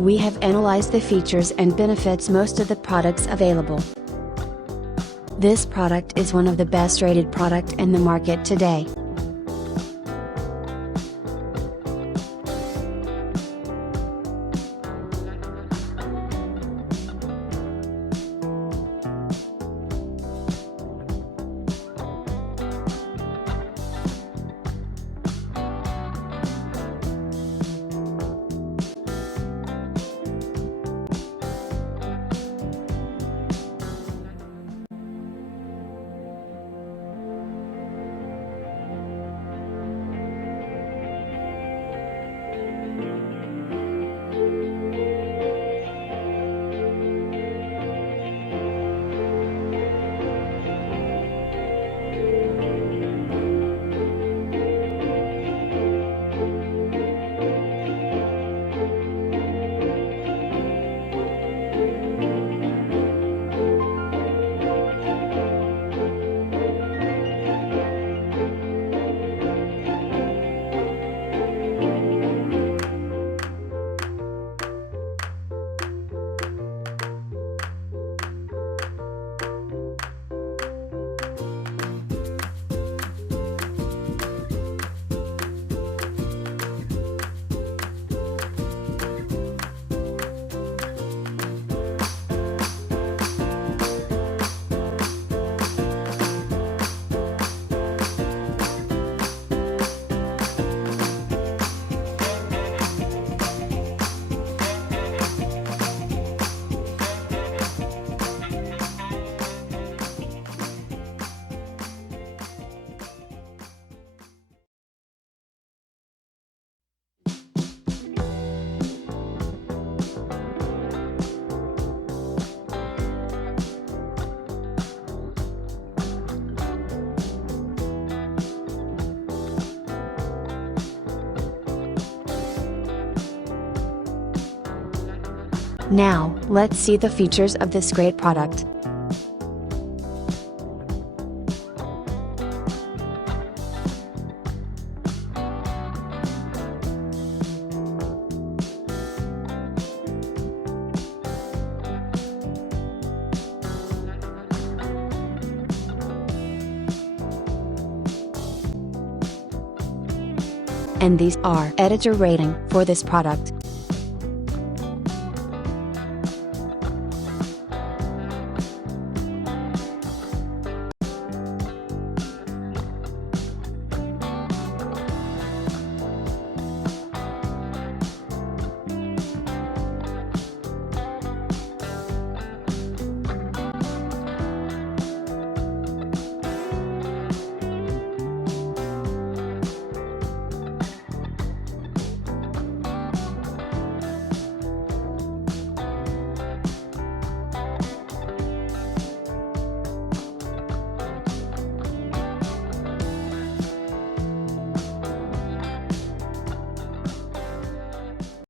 We have analyzed the features and benefits most of the products available. This product is one of the best rated product in the market today. Now, let's see the features of this great product. And these are editor rating for this product.